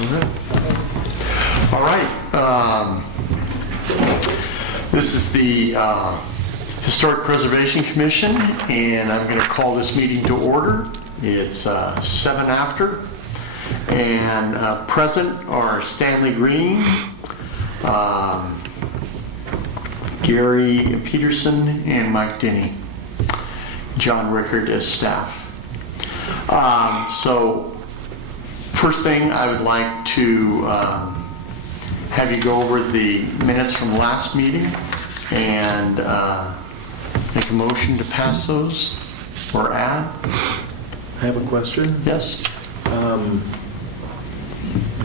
All right. This is the Historic Preservation Commission, and I'm going to call this meeting to order. It's 7 after, and present are Stanley Green, Gary Peterson, and Mike Denny. John Rickard as staff. So first thing, I would like to have you go over the minutes from last meeting and make a motion to pass those or add. I have a question. Yes?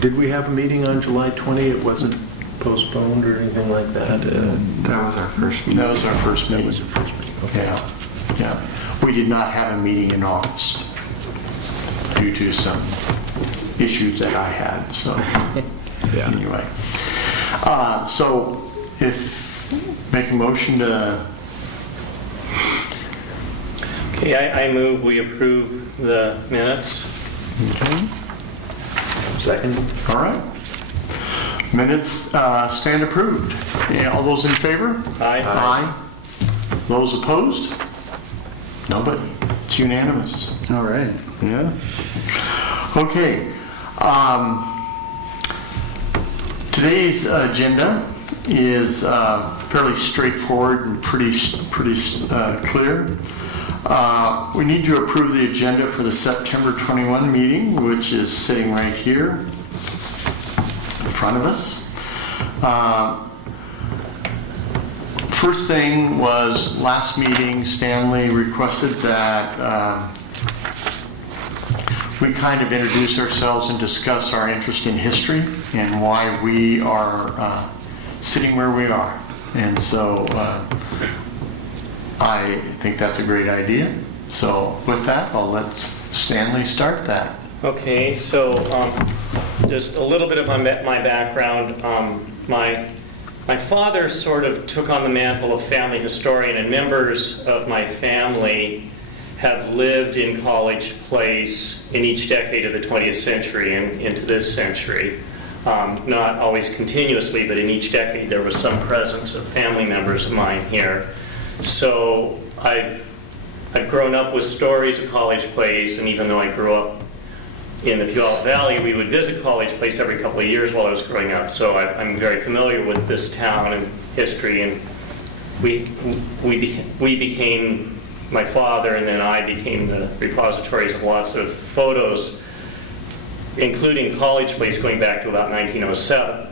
Did we have a meeting on July 20? It wasn't postponed or anything like that? That was our first meeting. That was our first meeting. That was your first meeting. Okay. Yeah. We did not have a meeting in August due to some issues that I had, so Yeah. anyway. So if, make a motion to, Okay, I move we approve the minutes. okay, Second? all right. Minutes stand approved. Yeah, all those in favor? Aye. Aye. Those opposed? Nobody. It's unanimous. All right. Yeah. Okay. Today's agenda is fairly straightforward and pretty clear. We need to approve the agenda for the September 21 meeting, which is sitting right here in front of us. First thing was, last meeting, Stanley requested that we kind of introduce ourselves and discuss our interest in history and why we are sitting where we are. And so I think that's a great idea. So with that, I'll let Stanley start that. Okay, so just a little bit of my background. My father sort of took on the mantle of family historian, and members of my family have lived in College Place in each decade of the 20th century and into this century. Not always continuously, but in each decade there was some presence of family members of mine here. So I've grown up with stories of College Place, and even though I grew up in the Puyallup Valley, we would visit College Place every couple of years while I was growing up. So I'm very familiar with this town and history, and we became, my father and then I became the repositories of lots of photos, including College Place going back to about 1907.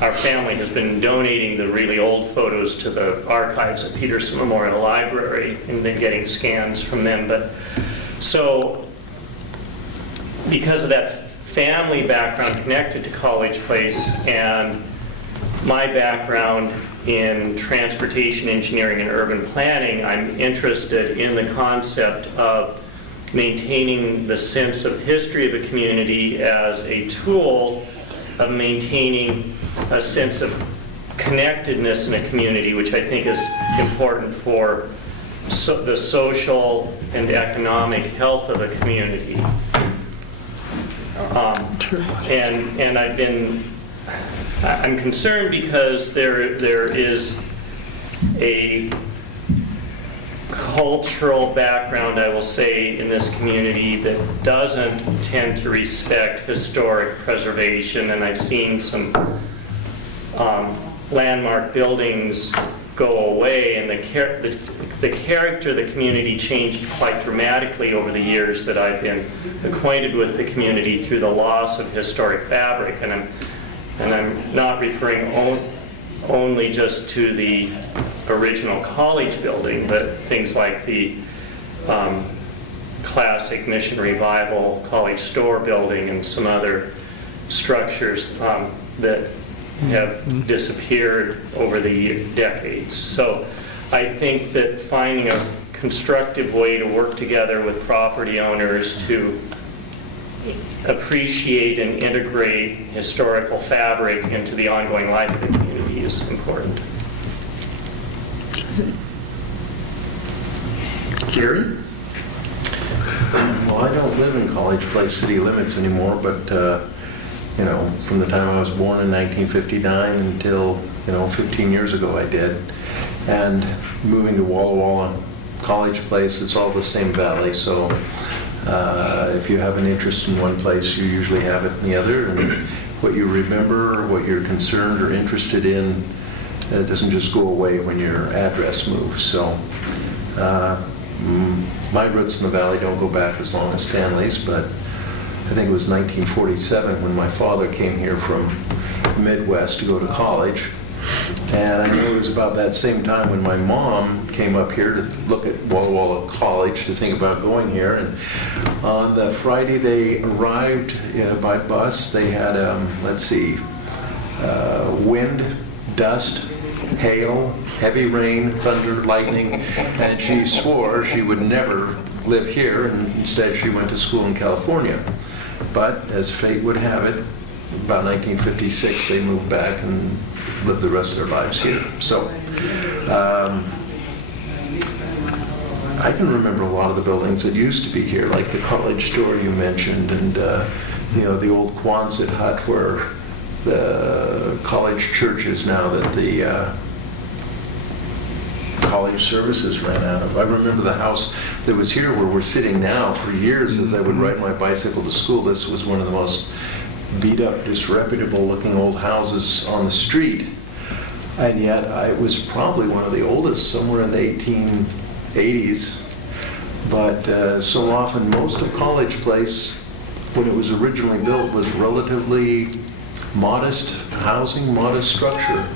Our family has been donating the really old photos to the archives at Peterson Memorial Library and then getting scans from them. But so, because of that family background connected to College Place and my background in transportation engineering and urban planning, I'm interested in the concept of maintaining the sense of history of a community as a tool of maintaining a sense of connectedness in a community, which I think is important for the social and economic health of a community. And I'm concerned because there is a cultural background, I will say, in this community that doesn't tend to respect historic preservation, and I've seen some landmark buildings go away, and the character of the community changed quite dramatically over the years that I've been acquainted with the community through the loss of historic fabric. And I'm not referring only just to the original college building, but things like the classic Mission Revival college store building and some other structures that have disappeared over the decades. So I think that finding a constructive way to work together with property owners to appreciate and integrate historical fabric into the ongoing life of the community is important. Gary? Well, I don't live in College Place city limits anymore, but, from the time I was born in 1959 until, 15 years ago I did. And moving to Walla Walla College Place, it's all the same valley, so if you have an interest in one place, you usually have it in the other, and what you remember, what you're concerned or interested in, it doesn't just go away when your address moves. So my roots in the valley don't go back as long as Stanley's, but I think it was 1947 when my father came here from the Midwest to go to college. And I know it was about that same time when my mom came up here to look at Walla Walla College, to think about going here. And on the Friday they arrived by bus, they had, wind, dust, hail, heavy rain, thunder, lightning, and she swore she would never live here, and instead she went to school in California. But as fate would have it, about 1956 they moved back and lived the rest of their lives here. So I can remember a lot of the buildings that used to be here, like the college store you mentioned, and the old Quonset hut where the college church is now, that the college services ran out of. I remember the house that was here where we're sitting now for years. As I would ride my bicycle to school, this was one of the most beat up, disreputable looking old houses on the street, and yet it was probably one of the oldest, somewhere in the 1880s. But so often, most of College Place, when it was originally built, was relatively modest housing, modest structure.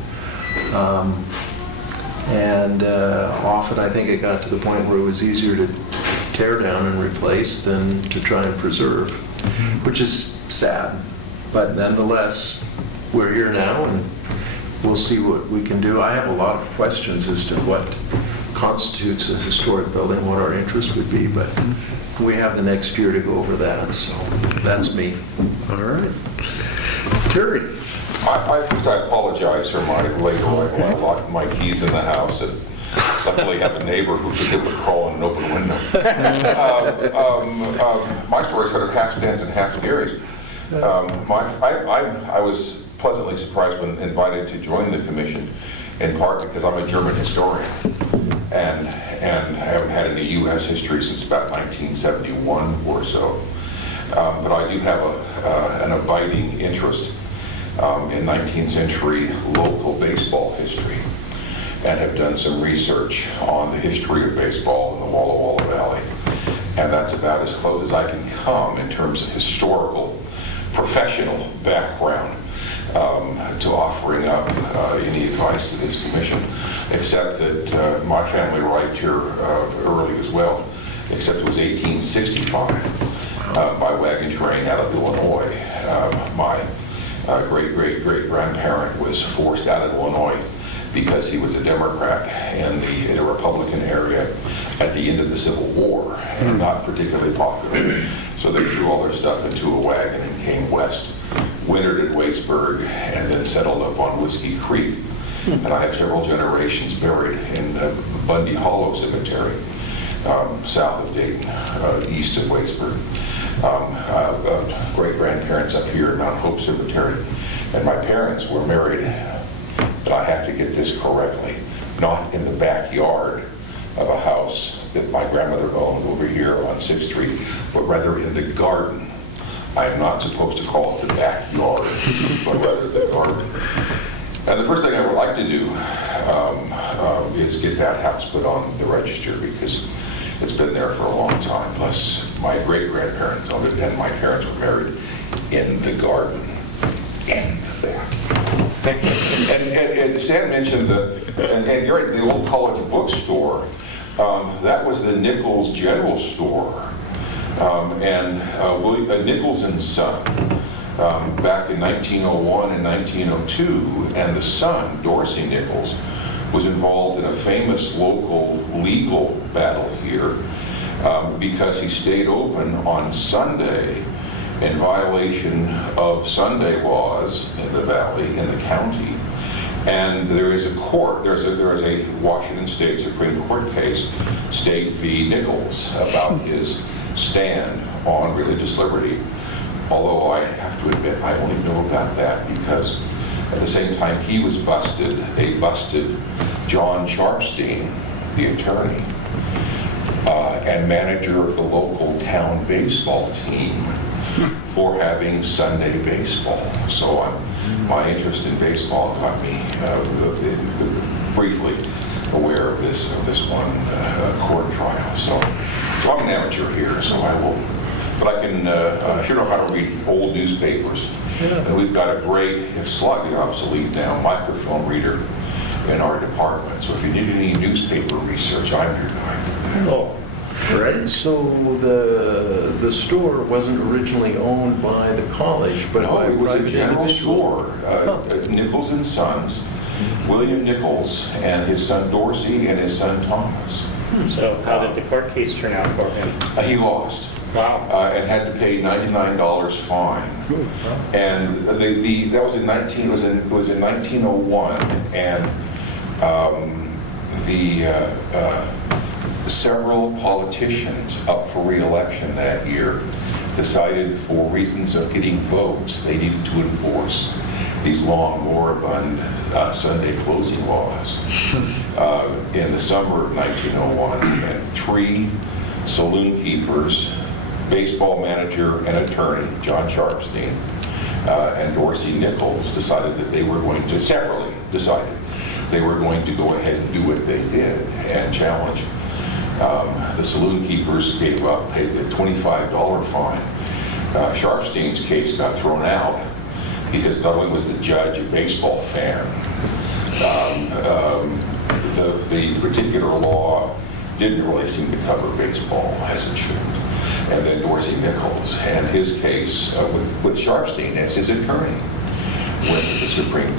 And often I think it got to the point where it was easier to tear down and replace than to try and preserve, which is sad. But nonetheless, we're here now and we'll see what we can do. I have a lot of questions as to what constitutes a historic building, what our interest would be, but we have the next year to go over that, so that's me. All right. Terry? First, I apologize for my late arrival. I locked my keys in the house and luckily have a neighbor who could able to crawl in an open window. My story is sort of half stands and half series. I was pleasantly surprised when invited to join the commission, in part because I'm a German historian and I haven't had any U.S. history since about 1971 or so. But I do have an abiding interest in 19th century local baseball history and have done some research on the history of baseball in the Walla Walla Valley. And that's about as close as I can come in terms of historical, professional background to offering up any advice to this commission, except that my family arrived here early as well, except it was 1865 by wagon train out of Illinois. My great-great-great-grandparent was forced out of Illinois because he was a Democrat in a Republican area at the end of the Civil War and not particularly popular. So they threw all their stuff into a wagon and came west, wintered at Waitsburg, and then settled up on Whiskey Creek. And I have several generations buried in Bundy Hollow Cemetery, south of Dayton, east of Waitsburg. Great-grandparents up here at Mount Hope Cemetery. And my parents were married, but I have to get this correctly, not in the backyard of a house that my grandmother owned over here on 6th Street, but rather in the garden. I am not supposed to call it the backyard, but rather the garden. And the first thing I would like to do is get that house put on the register because it's been there for a long time. Plus, my great-grandparents owned it, and my parents were married in the garden, in the back. And Stan mentioned the old college bookstore. That was the Nichols General Store, and Nichols and Son, back in 1901 and 1902, and the son, Dorsey Nichols, was involved in a famous local legal battle here because he stayed open on Sunday in violation of Sunday laws in the valley, in the county. And there is a court, there is a Washington State Supreme Court case, State v. Nichols, about his stand on religious liberty. Although I have to admit, I only know about that because at the same time he was busted, they busted John Sharpstein, the attorney, and manager of the local town baseball team for having Sunday baseball. So my interest in baseball got me briefly aware of this one court trial. So I'm an amateur here, so I will, but I can sure know how to read old newspapers. And we've got a great, if slightly obsolete now, microfilm reader in our department. So if you need any newspaper research, I'm your guy. Oh, Right. So the store wasn't originally owned by the college, but No, by it was a private general individuals. store. Nichols and Sons, William Nichols and his son Dorsey and his son Thomas. so how did the court case turn out for him? He lost. Wow. And had to pay $99 fine. And that was in 1901, and several politicians up for re-election that year decided, for reasons of getting votes, they needed to enforce these long, moribund Sunday closing laws. In the summer of 1901, and 3 saloon keepers, baseball manager and attorney, John Sharpstein, and Dorsey Nichols, decided that they were going to, separately decided, they were going to go ahead and do what they did and challenge. The saloon keepers gave up, paid the $25 fine. Sharpstein's case got thrown out because not only was the judge a baseball fan, the particular law didn't really seem to cover baseball as it should. And then Dorsey Nichols and his case with Sharpstein as his attorney went to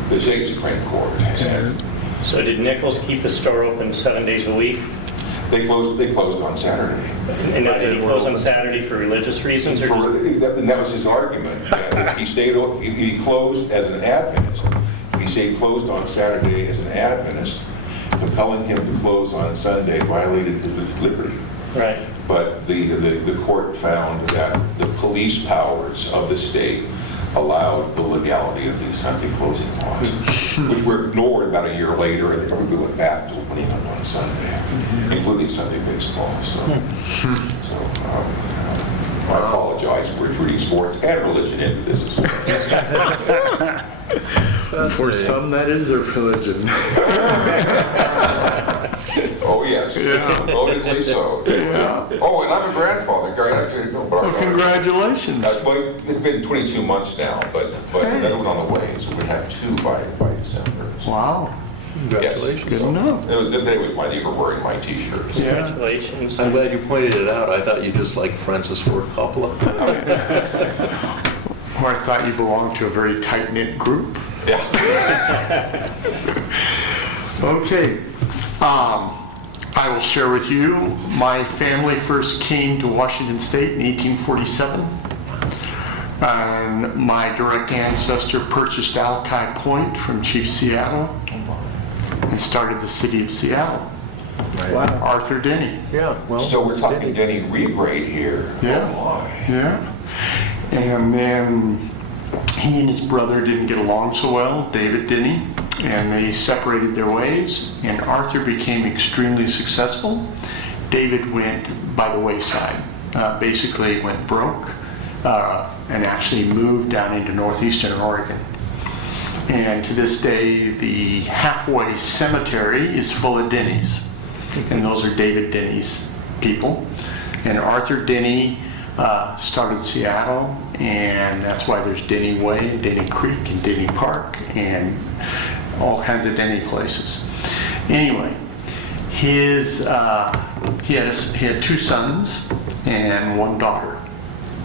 the state Supreme Court. And So did Nichols keep the store open 7 days a week? they closed on Saturday. And did he close on Saturday for religious reasons? Or just, And that was his argument. That if he closed as an Adventist, if he stayed closed on Saturday as an Adventist, compelling him to close on Sunday violated his liberty. right. But the court found that the police powers of the state allowed the legality of these Sunday closing laws, which were ignored about a year later, and everybody went back to opening up on Sunday, including Sunday baseball. So I apologize for intruding sports and religion into this as well. For some, that is their religion. Oh, yes. Votingly so. Yeah. Oh, and I'm a grandfather, Gary. Well, congratulations. Well, it's been 22 months now, but another one on the way, so we'd have 2 by December. Wow. Congratulations. Good enough. They was my neighbor wearing my T-shirts. Yeah. Congratulations. I'm glad you pointed it out. I thought you just liked Francis Ford Coppola. Or I thought you belonged to a very tight-knit group. Yeah. Okay. I will share with you, my family first came to Washington State in 1847. And my direct ancestor purchased Alki Point from Chief Seattle and started the city of Seattle. Wow. Arthur Denny. Yeah. Well. So we're talking Denny Regrade here. Yeah. Oh, my. Yeah. And then he and his brother didn't get along so well, David Denny, and they separated their ways, and Arthur became extremely successful. David went by the wayside, basically went broke, and actually moved down into northeastern Oregon. And to this day, the halfway cemetery is full of Denny's, and those are David Denny's people. And Arthur Denny started Seattle, and that's why there's Denny Way, Denny Creek, and Denny Park, and all kinds of Denny places. Anyway, he had 2 sons and 1 daughter,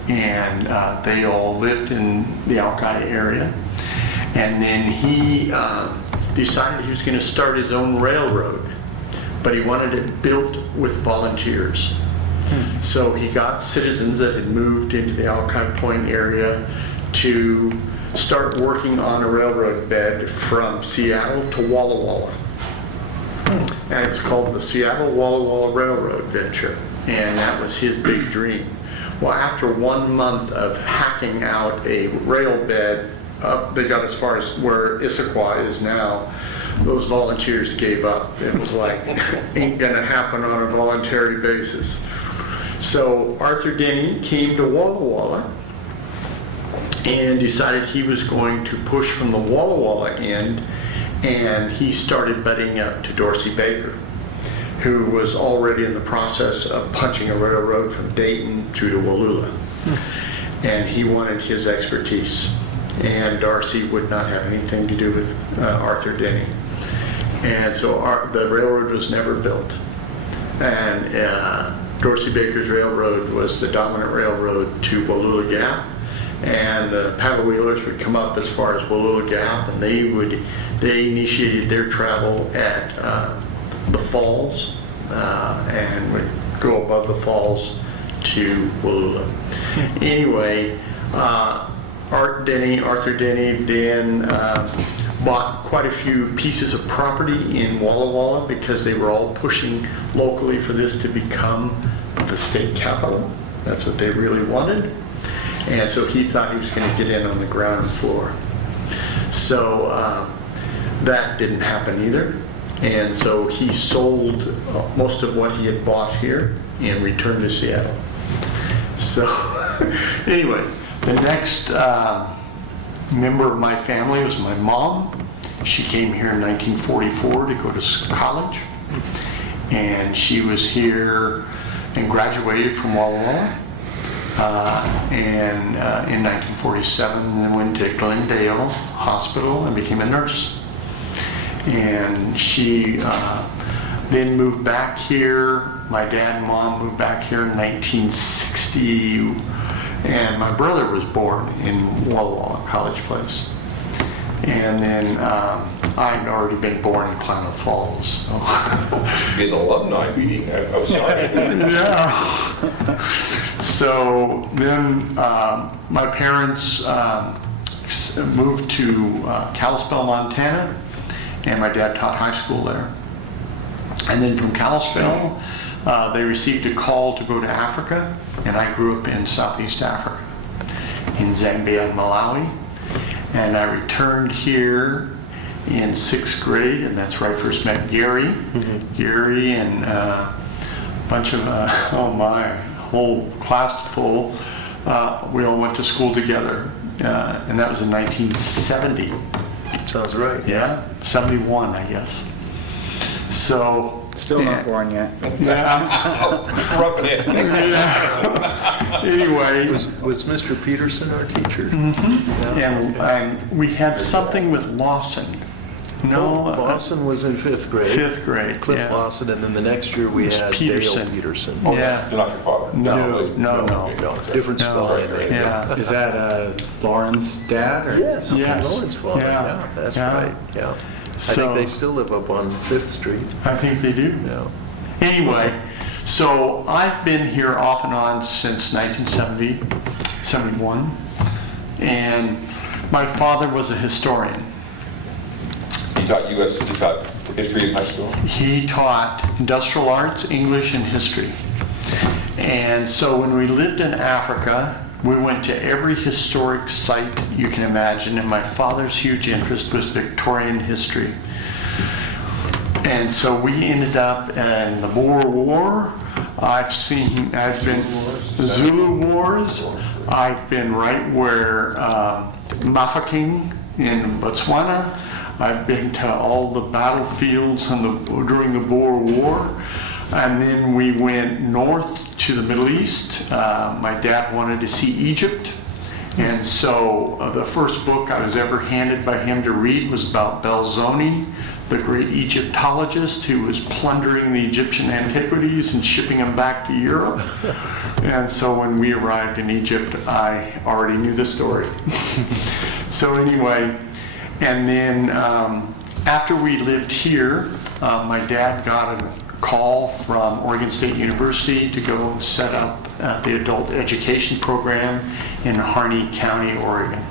and they all lived in the Alki area. And then he decided he was going to start his own railroad, but he wanted it built with volunteers. So he got citizens that had moved into the Alki Point area to start working on a railroad bed from Seattle to Walla Walla. And it's called the Seattle Walla Walla Railroad Venture. and that was his big dream. Well, after 1 month of hacking out a rail bed up, they got as far as where Issaquah is now. Those volunteers gave up. It was like, ain't gonna happen on a voluntary basis. So Arthur Denny came to Walla Walla and decided he was going to push from the Walla Walla end, and he started butting up to Dorsey Baker, who was already in the process of punching a railroad from Dayton through to Wallula. And he wanted his expertise. And Darcy would not have anything to do with Arthur Denny. And so the railroad was never built. And Dorsey Baker's Railroad was the dominant railroad to Wallula Gap. And the paddle wheelers would come up as far as Wallula Gap, and they initiated their travel at the falls, and would go above the falls to Wallula. Anyway, Arthur Denny then bought quite a few pieces of property in Walla Walla because they were all pushing locally for this to become the state capital. That's what they really wanted. And so he thought he was going to get in on the ground floor. So that didn't happen either. And so he sold most of what he had bought here and returned to Seattle. So anyway, the next member of my family was my mom. She came here in 1944 to go to college. And she was here and graduated from Walla Walla. And in 1947, and went to Glendale Hospital and became a nurse. And she then moved back here. My dad and mom moved back here in 1960, and my brother was born in Walla Walla, College Place. And then I'd already been born in Klamath Falls. So. Should be an alumni meeting. I'm sorry. Yeah. So then my parents moved to Kalispell, Montana, and my dad taught high school there. And then from Kalispell, they received a call to go to Africa, and I grew up in Southeast Africa, in Zambia and Malawi. And I returned here in 6th grade, and that's where I first met Gary. Mm-hmm. Gary and a bunch of, whole class full. We all went to school together, and that was in 1970. Sounds right. Yeah, 71, I guess. So. Still not born yet. Yeah. Rub it in. Yeah. Anyway. Was Mr. Peterson our teacher? Mm-hmm. Yeah. And we had something with Lawson. No. Lawson was in 5th grade. 5th grade. Cliff yeah. Lawson, and then the next year we had Peterson. Dale Peterson. Oh, Yeah. You're not your father? No. Different No. spelling. Right. Yeah. Is that Lauren's dad? Or? Yes. Yes. Lawrence father. Yeah. Yeah. That's Yeah. right. Yeah. I So- think they still live up on 5th Street. I think they do. Yeah. Anyway, so I've been here off and on since 1970, 71, and my father was a historian. He taught history in high school? He taught industrial arts, English, and history. And so when we lived in Africa, we went to every historic site you can imagine, and my father's huge interest was Victorian history. And so we ended up in the Boer War. I've been Zulu Wars. I've been right where Mafeking in Botswana. I've been to all the battlefields during the Boer War. And then we went north to the Middle East. My dad wanted to see Egypt. And so the first book I was ever handed by him to read was about Belzoni, the great Egyptologist who was plundering the Egyptian antiquities and shipping them back to Europe. And so when we arrived in Egypt, I already knew the story. So anyway, and then after we lived here, my dad got a call from Oregon State University to go and set up the adult education program in Harney County, Oregon.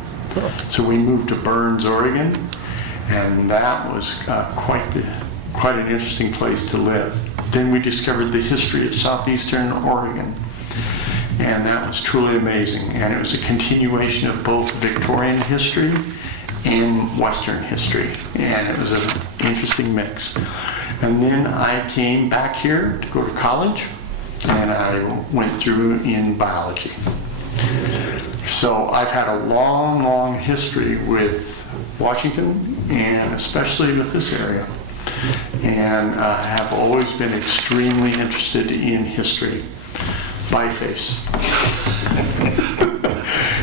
So we moved to Burns, Oregon, and that was quite quite an interesting place to live. Then we discovered the history of southeastern Oregon, and that was truly amazing. And it was a continuation of both Victorian history and Western history, and it was an interesting mix. And then I came back here to go to college, and I went through in biology. So I've had a long, long history with Washington, and especially with this area. And have always been extremely interested in history. By face.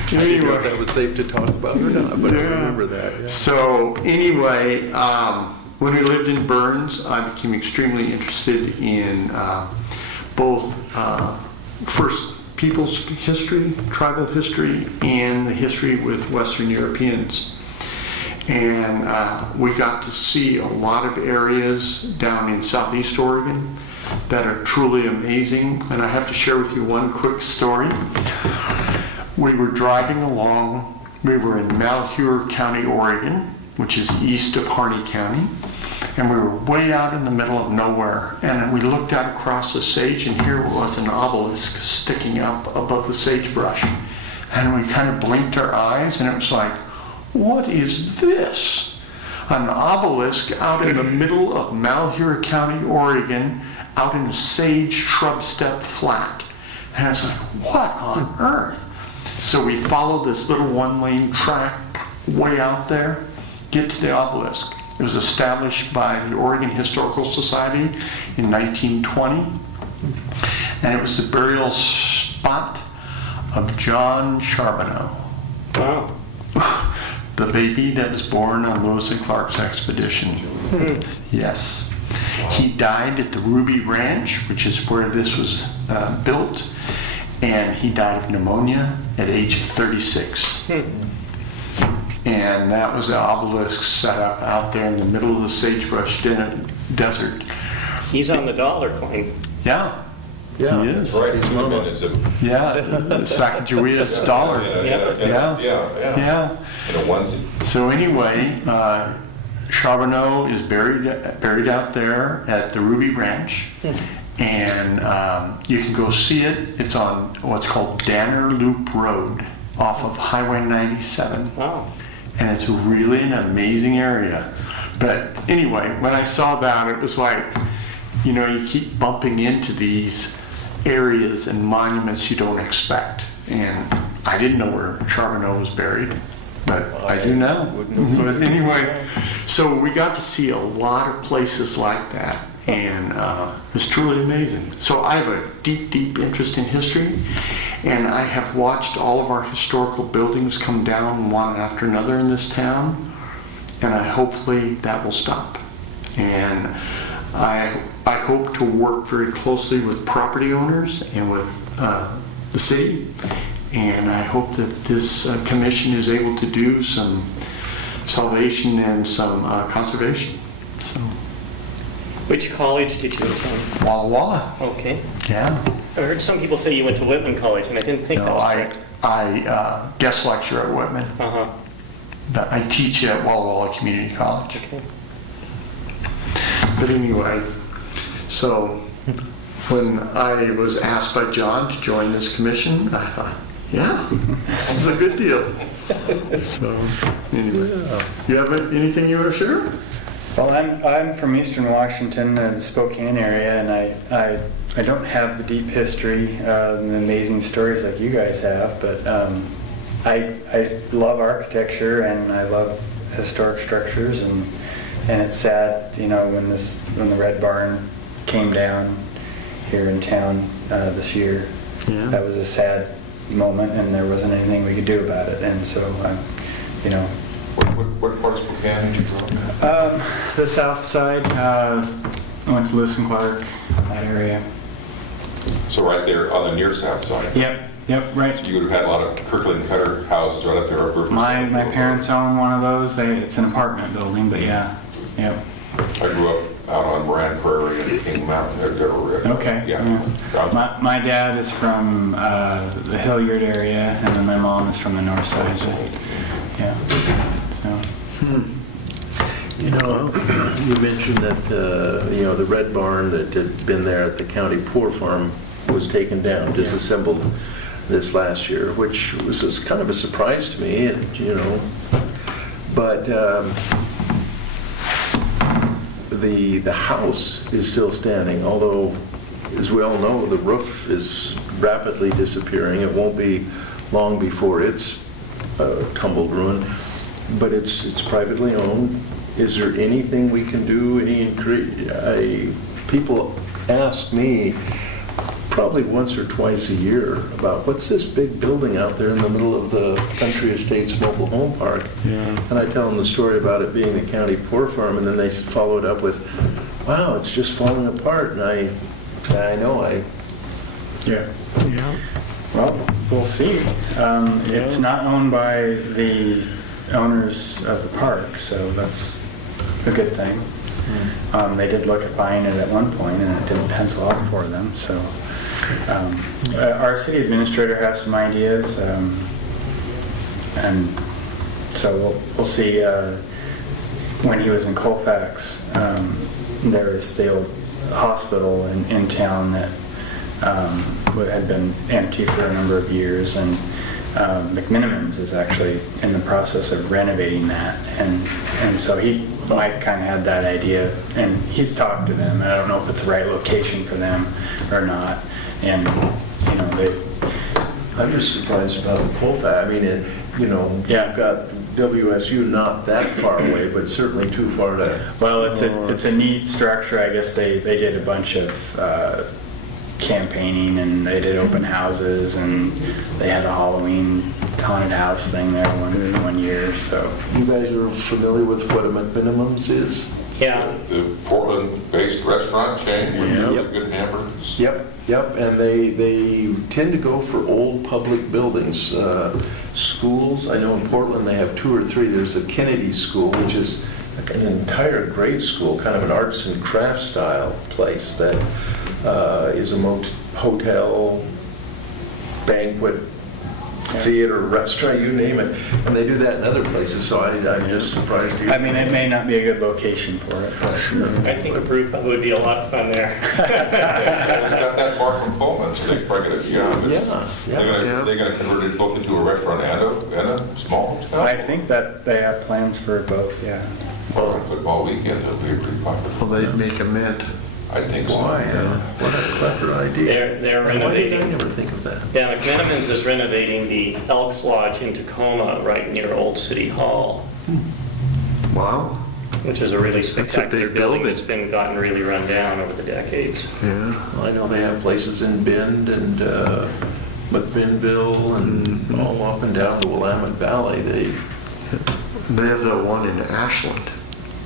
I didn't know if that was safe to talk about or not, but I remember that. Yeah. So anyway, when we lived in Burns, I became extremely interested in both First Peoples history, tribal history, and the history with Western Europeans. And we got to see a lot of areas down in Southeast Oregon that are truly amazing. And I have to share with you one quick story. We were driving along, we were in Malheur County, Oregon, which is east of Harney County, and we were way out in the middle of nowhere. And we looked out across the sage, and here was an obelisk sticking up above the sagebrush. And we kind of blinked our eyes, and it was like, what is this? An obelisk out in the middle of Malheur County, Oregon, out in a sage shrub step flat. And it's like, what on earth? So we followed this little one-lane track way out there, get to the obelisk. It was established by the Oregon Historical Society in 1920, and it was the burial spot of John Charbonneau. Wow. The baby that was born on Lewis and Clark's expedition. Yes. He died at the Ruby Ranch, which is where this was built, and he died of pneumonia at age 36. And that was the obelisk set up out there in the middle of the sagebrush desert. He's on the dollar coin. Yeah. Yeah, He is. Right, He's one of them. Yeah, Sacagawea's dollar. Yeah. Yeah. In a onesie. So anyway, Charbonneau is buried out there at the Ruby Ranch, and you can go see it. It's on what's called Danner Loop Road off of Highway 97. Wow. And it's really an amazing area. But anyway, when I saw that, it was like, you know, you keep bumping into these areas and monuments you don't expect. And I didn't know where Charbonneau was buried, but I do now. But anyway, so we got to see a lot of places like that, and it's truly amazing. So I have a deep, deep interest in history, and I have watched all of our historical buildings come down one after another in this town, and hopefully that will stop. And I hope to work very closely with property owners and with the city, and I hope that this commission is able to do some salvation and some conservation. So, Which college did you attend? Walla Walla. Okay. Yeah. I heard some people say you went to Whitman College, and I didn't think that No, was I correct. guest lecture at Whitman. Uh-huh. But I teach at Walla Walla Community College. Okay. But anyway, so when I was asked by John to join this commission, I thought, yeah, this is a good deal. So anyway, you have anything you want to share? Well, I'm from Eastern Washington, the Spokane area, and I don't have the deep history and the amazing stories like you guys have, but I love architecture and I love historic structures, and it's sad, you know, when the Red Barn came down here in town this year. Yeah. That was a sad moment, and there wasn't anything we could do about it. And so, you know, What part of Spokane did you grow up the south side. I went to Lewis and Clark, that area. in? So right there on the near south side. Yep, right. You would have had a lot of Kirkland Cutter houses right up there. My parents own one of those. It's an apartment building, but yeah, yep. I grew up out on Moran Prairie and King Mountain. Okay. Yeah. My dad is from the Hilliard area, and then my mom is from the north side. Yeah. So. You know, you mentioned that, the red barn that had been there at the county poor farm was taken down, disassembled this last year, which was just kind of a surprise to me, but the house is still standing, although, as we all know, the roof is rapidly disappearing. It won't be long before it's tumbled ruin, but it's privately owned. Is there anything we can do? People ask me probably once or twice a year about what's this big building out there in the middle of the Country Estates Mobile Home Park. Yeah. And I tell them the story about it being the county poor farm, and then they follow it up with, wow, it's just falling apart. And I say, I know, Yeah. Yeah. Well, we'll see. It's not owned by the owners of the park, so that's a good thing. They did look at buying it at one point, and it didn't pencil out for them. So our city administrator has some ideas, and so we'll see. When he was in Colfax, there was the old hospital in town that had been empty for a number of years, and McMinimans is actually in the process of renovating that, and so Mike kind of had that idea, and he's talked to them. I don't know if it's the right location for them or not, and I'm just surprised about the Colfax. I mean, you've got WSU not that far away, but certainly too far to. well, it's a neat structure. I guess they did a bunch of campaigning, and they did open houses, and they had a Halloween haunted house thing there one year. So You guys are familiar with what a McMinimums is? Yeah. The Portland-based restaurant chain with Yeah. really good hamburgers. Yep, and they tend to go for old public buildings. Schools, I know in Portland they have 2 or 3. There's the Kennedy School, which is like an entire grade school, kind of an arts and crafts style place that is a hotel, banquet, theater, restaurant, you name it. And they do that in other places, so I'm just surprised to hear. I mean, it may not be a good location for it, but I think a brew pub would be a lot of fun there. It's not that far from Pullman, so they can probably get it, They're gonna convert it both into a restaurant and a small hotel. I think that they have plans for both, yeah. Well, on football weekend, it'll be pretty popular. Well, they'd make a mint. I think so. Why? What a clever idea. They're Why did I renovating. never think of that? Yeah, McMinimans is renovating the Elks Lodge in Tacoma, right near Old City Hall, Wow. which is a really spectacular big building building. that's been gotten really run down over the decades. Yeah. Well, I know they have places in Bend and McMinnville and all up and down the Willamette Valley. They have that one in Ashland.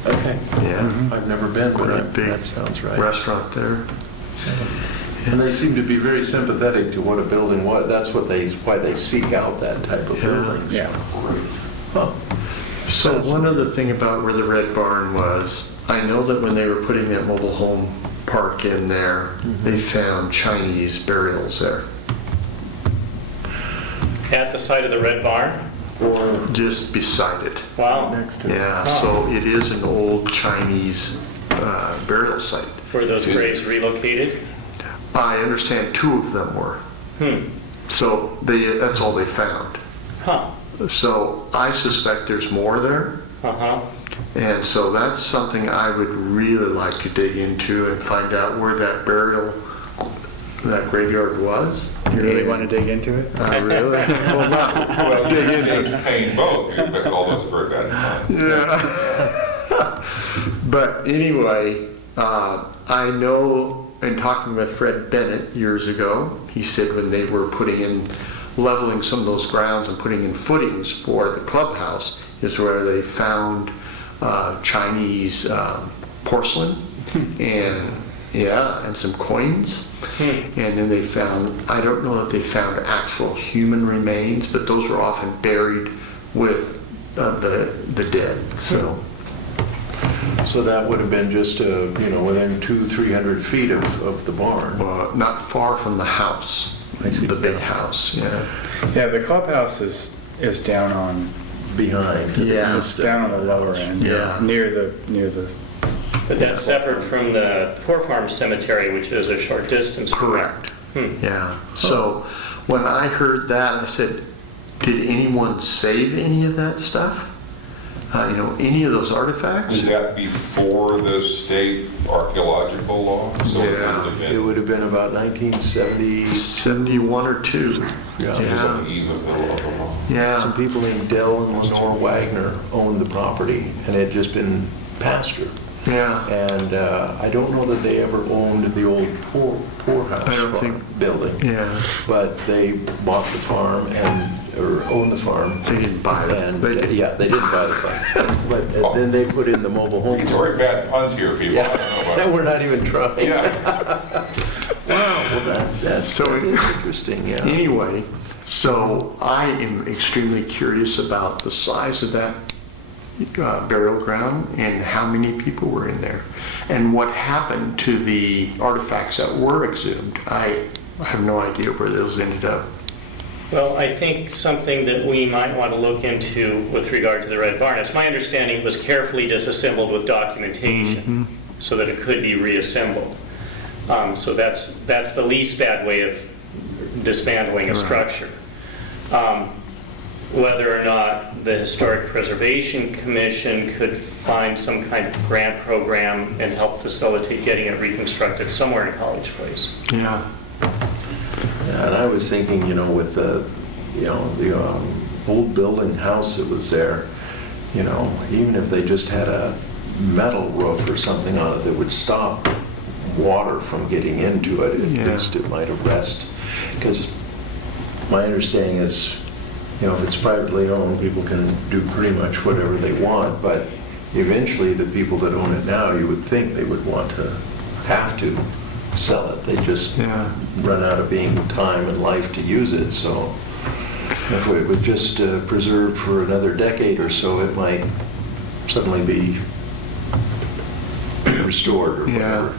Okay. Yeah. I've never been, but Quite a big that sounds right. restaurant there. And they seem to be very sympathetic to what a building was. That's why they seek out that type of Yeah. buildings. Yeah. Huh. So one other thing about where the Red Barn was, I know that when they were putting that mobile home park in there, they found Chinese burials there. At the site of the Red Barn? Or just beside it. Wow. Next to it. Yeah, so it is an old Chinese burial site. Were those graves relocated? I understand 2 of them were. So that's all they found. Huh. So I suspect there's more there. Uh-huh. And so that's something I would really like to dig into and find out where that graveyard was. You really want to dig into it? Really? Well, not. Well, James Payne both, but all those are very bad. Yeah. But anyway, I know in talking with Fred Bennett years ago, he said when they were leveling some of those grounds and putting in footings for the clubhouse is where they found Chinese porcelain and some coins. And then they found, I don't know if they found actual human remains, but those were often buried with the dead. So that would have been just, within 200-300 feet of the barn. Not far from the house, the big house. Yeah. Yeah, the clubhouse is down on behind. Yeah. It's down on the lower end. Yeah. Near the. But that's separate from the Poor Farm Cemetery, which is a short distance. Correct. Hmm. Yeah. So when I heard that, I said, did anyone save any of that stuff? Any of those artifacts? Was that before the state archaeological law? So it would have It been, would have been about 1970. 71 or 2. Yeah. it was on the eve of the law. Yeah. Some people named Dell and Lenore Wagner owned the property, and it had just been pasture. Yeah. And I don't know that they ever owned the old poorhouse I don't farm think- building. Yeah. But they bought the farm or owned the farm. They didn't buy it. And, They did. yeah, they didn't buy the farm. But then they put in the mobile home. It's very bad puns here, people. I don't know Yeah, about- we're not even trying. Yeah. Wow, well, that is interesting, yeah. Anyway, so I am extremely curious about the size of that burial ground and how many people were in there and what happened to the artifacts that were exhumed. I have no idea where those ended up. Well, I think something that we might want to look into with regard to the Red Barn, it's my understanding it was carefully disassembled with documentation so that it could be reassembled. So that's the least bad way of dismantling a structure. Whether or not the Historic Preservation Commission could find some kind of grant program and help facilitate getting it reconstructed somewhere in College Place. Yeah. Yeah, and I was thinking, with the old building house that was there, even if they just had a metal roof or something on it that would stop water from getting into it, at Yeah. least it might arrest. Because my understanding is, if it's privately owned, people can do pretty much whatever they want, but eventually the people that own it now, you would think they would have to sell it. They just Yeah. run out of being time and life to use it, so if it was just preserved for another decade or so, it might suddenly be restored or Yeah. whatever.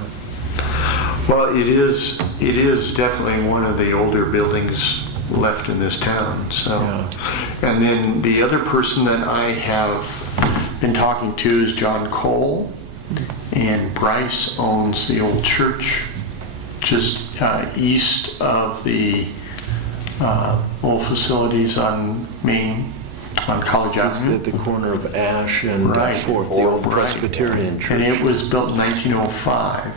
Well, it is definitely one of the older buildings left in this town, so. And then the other person that I have been talking to is John Cole, and Bryce owns the old church just east of the old facilities on Main, on College It's Avenue. at the corner of Ash and Right. Fourth, the old Right. Presbyterian church. And it was built in 1905.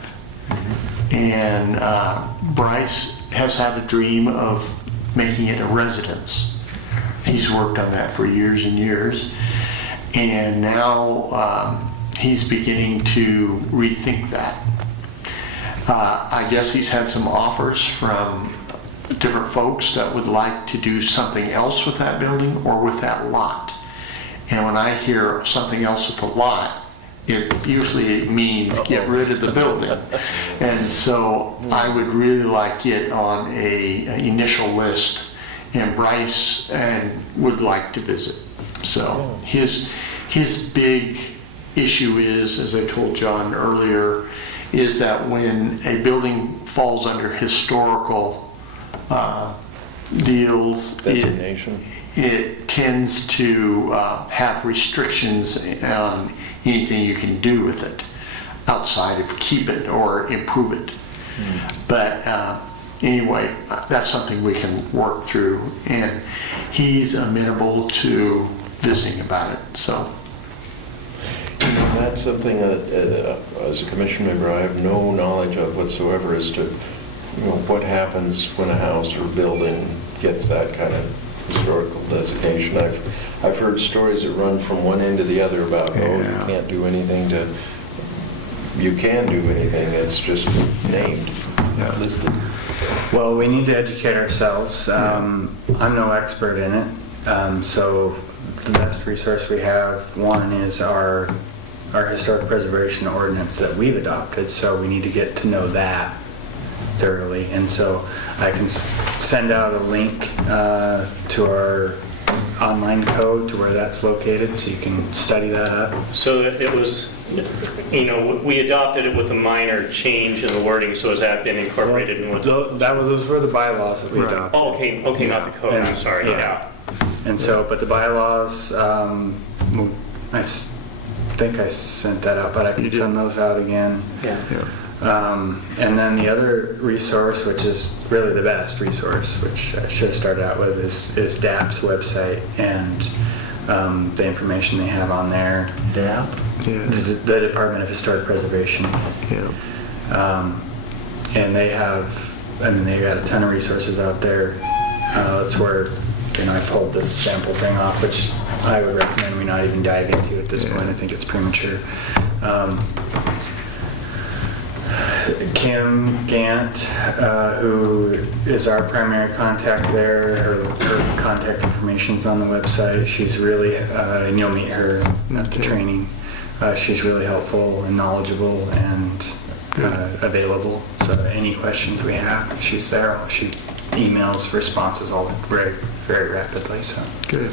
And Bryce has had a dream of making it a residence. He's worked on that for years and years. And now he's beginning to rethink that. I guess he's had some offers from different folks that would like to do something else with that building or with that lot. And when I hear something else with the lot, it usually means get rid of the building. And so I would really like it on a initial list, and Bryce would like to visit. So his big issue is, as I told John earlier, is that when a building falls under historical deals, Designation. it tends to have restrictions on anything you can do with it outside of keep it or improve it. But anyway, that's something we can work through, and he's amenable to visiting about it. So That's something that, as a commission member, I have no knowledge of whatsoever as to, what happens when a house or building gets that kind of historical designation. I've heard stories that run from one end to the other about, you Yeah. can't do anything you can do anything, it's just named, listed. Well, we need to educate ourselves. I'm no expert in it, so the best resource we have, one, is our historic preservation ordinance that we've adopted, so we need to get to know that thoroughly. And so I can send out a link to our online code to where that's located, so you can study that up. So it was, we adopted it with a minor change in the wording, so has that been incorporated in what? Those were the bylaws that we Right. adopted. Oh, okay, not the code, I'm sorry, yeah. And so, but the bylaws, think I sent that out, but I can send those out again. Yeah. And then the other resource, which is really the best resource, which I should have started out with, is DAP's website and the information they have on there. DAP? Yes. The Department of Historic Preservation. Yeah. And they got a ton of resources out there. That's where, I pulled this sample thing off, which I would recommend we not even dive into at this point. I think it's premature. Kim Gant, who is our primary contact there, her contact information's on the website. She's really, and you'll meet her at the training. She's really helpful and knowledgeable and available. So any questions we have, she's there. She emails responses all very, very rapidly. So Good.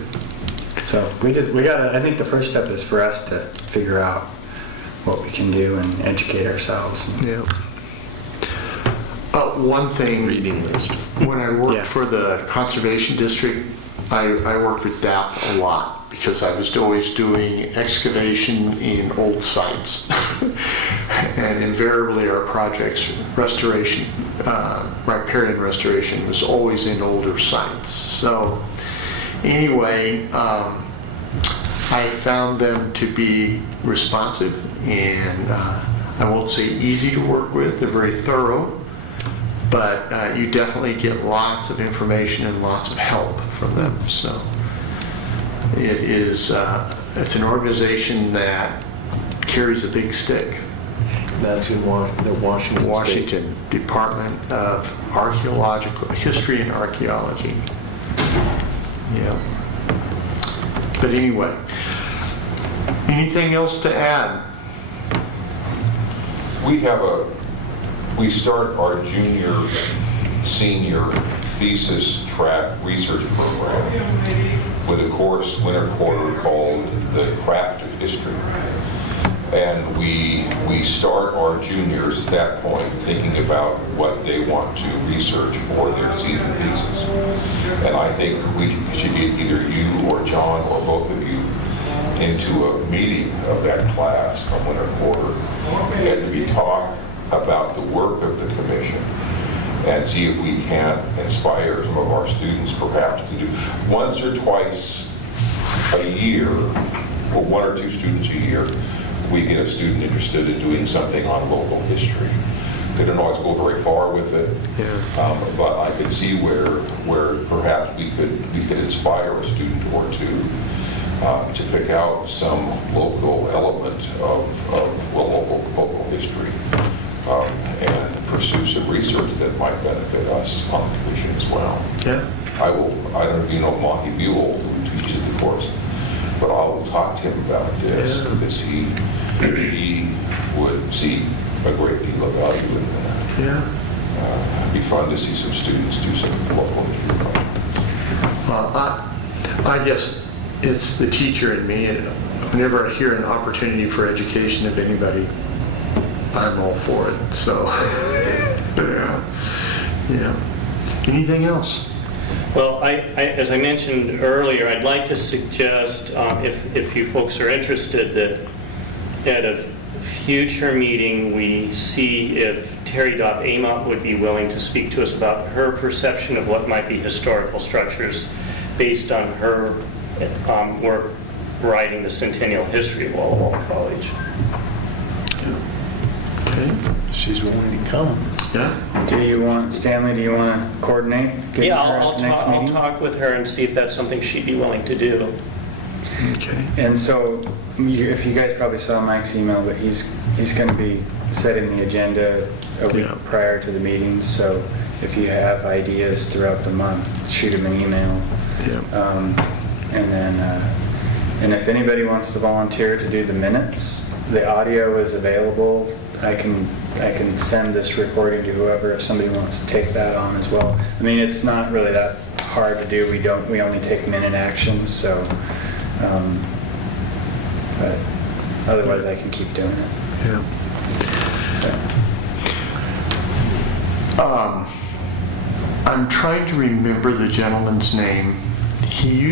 So we got. I think the first step is for us to figure out what we can do and educate ourselves. Yeah. One thing, Reading list. when I worked for the Conservation District, I worked with DAP a lot because I was always doing excavation in old sites. And invariably our projects, restoration, riparian restoration was always in older sites. So anyway, I found them to be responsive and I won't say easy to work with. They're very thorough, but you definitely get lots of information and lots of help from them. So it is, it's an organization that carries a big stick. That's in the Washington State. Washington Department of Archaeological History and Archaeology. Yeah. But anyway, anything else to add? We start our junior, senior thesis track research program with a course, winter quarter, called The Craft of History. And we start our juniors at that point thinking about what they want to research for their senior thesis. And I think we should get either you or John or both of you into a meeting of that class come winter quarter, and we talk about the work of the commission and see if we can inspire some of our students perhaps to do once or twice a year, or one or two students a year, we get a student interested in doing something on local history. They don't always go very far with it, but I could see where perhaps we could inspire a student or two to pick out some local element of local history and pursue some research that might benefit us on the commission as well. Yeah. I don't know if you know Monty Buell, who teaches the course, but I will talk to him about this because he would see a great deal of value in that. Yeah. It'd be fun to see some students do some local history projects. Well, I guess it's the teacher in me, and whenever I hear an opportunity for education of anybody, I'm all for it. So, yeah. Anything else? Well, as I mentioned earlier, I'd like to suggest, if you folks are interested, that at a future meeting, we see if Terry Amott would be willing to speak to us about her perception of what might be historical structures based on her work writing the centennial history of Walla Walla College. Okay. She's willing to come. Yeah. Stanley, do you want to coordinate? getting Yeah, her at I'll the next meeting? talk with her and see if that's something she'd be willing to do. Okay. And so, if you guys probably saw Mike's email, but he's going to be setting the agenda a week prior to the meetings. So if you have ideas throughout the month, shoot him an email. Yeah. And then, and if anybody wants to volunteer to do the minutes, the audio is available. I can send this recording to whoever if somebody wants to take that on as well. I mean, it's not really that hard to do. We only take minute actions, so, but otherwise I can keep doing it. Yeah. So. I'm trying to remember the gentleman's name. He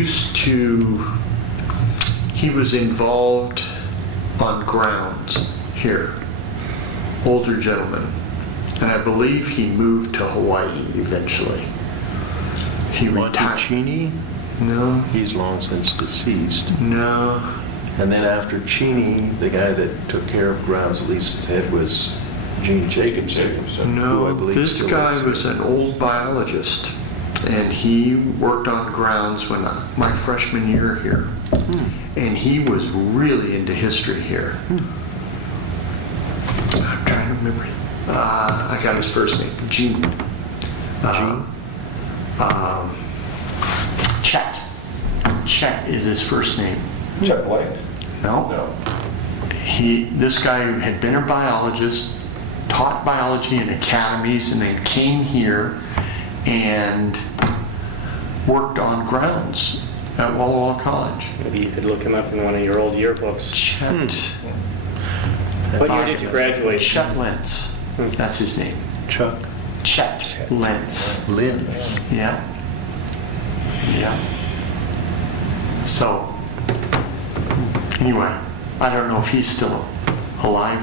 was involved on grounds here, older gentleman. And I believe he moved to Hawaii eventually. He retired. Cheney? No, He's long since deceased. no. And then after Cheney, the guy that took care of grounds, at least his head, was Gene Jacobson. who I No, believe this still guy lives was here. an old biologist, and he worked on grounds when my freshman year here. And he was really into history here. I'm trying to remember. I got his first name, Gene. Chet. Chet is his first name. Chet Blank? No. No. This guy had been a biologist, taught biology in academies, and then came here and worked on grounds at Walla Walla College. Maybe you could look him up in one of your old yearbooks. Chet. What year did you graduate? Chet Lentz. That's his name. Chuck Chet Lentz. Lins. Yeah. Yeah. So, anyway, I don't know if he's still alive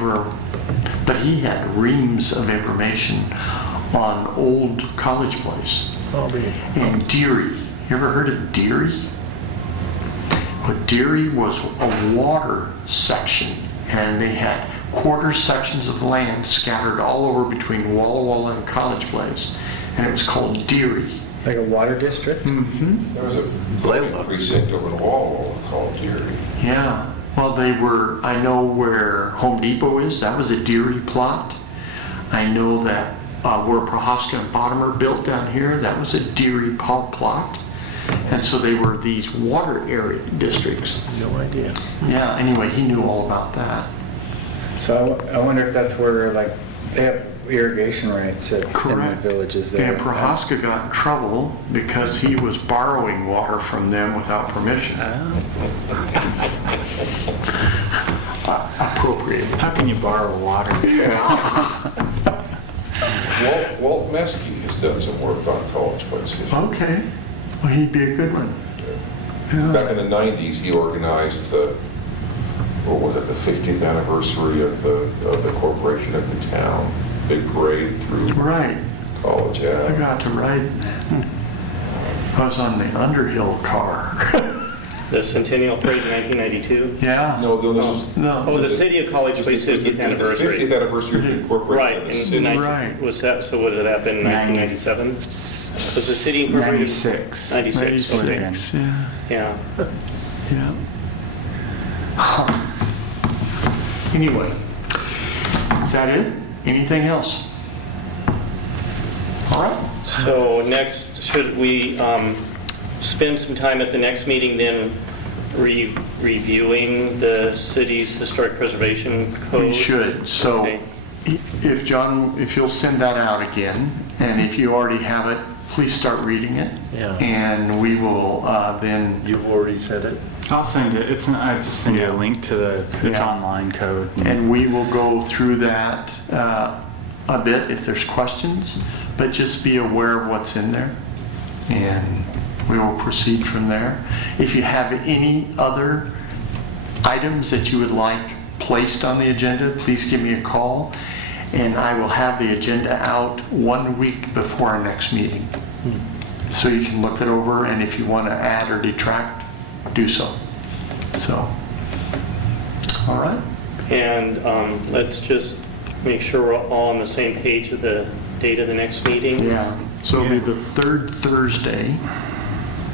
but he had reams of information on old College Place. And Deary. You ever heard of Deary? Well, Deary was a water section, and they had quarter sections of land scattered all over between Walla Walla and College Place, and it was called Deary. Like a water district? Mm-hmm. There was a voting precinct over in Walla called Deary. Yeah. Well, I know where Home Depot is. That was a Deary plot. I know that where Prohaska and Bottomer built down here, that was a Deary plot. And so they were these water area districts. No idea. Yeah, anyway, he knew all about that. So I wonder if that's where, like, they have irrigation rights in the Correct. villages there. And Prohaska got in trouble because he was borrowing water from them without permission. Appropriate. How can you borrow water? Walt Meskey has done some work on College Place history. Okay. Well, he'd be a good one. Yeah. Back in the 90s, he organized the 50th anniversary of the corporation of the town. Big parade through Right. College I Ave. got to ride in that. I was on the Underhill car. The Centennial Parade in 1992? Yeah. No, this is No. Oh, the City of College Place 50th anniversary. 50th anniversary of the incorporation Right, of the in city. 19 Right. was that, so what did that happen in 1997? Was the city incorporated? 96. 96, okay. 96, yeah. Yeah. Yeah. Huh. Anyway, is that it? Anything else? All right. So next, should we spend some time at the next meeting then reviewing the city's historic preservation code? We should. So Okay. if John, if you'll send that out again, and if you already have it, please start reading it. Yeah. And we will then, You've already said it? I'll send it. I just send you Yeah. a link to it's Yeah. online code. and we will go through that a bit if there's questions, but just be aware of what's in there. And we will proceed from there. If you have any other items that you would like placed on the agenda, please give me a call, and I will have the agenda out 1 week before our next meeting. So you can look it over, and if you want to add or detract, do so. So, all right? And let's just make sure we're all on the same page of the date of the next meeting. Yeah, so it'll be the third Thursday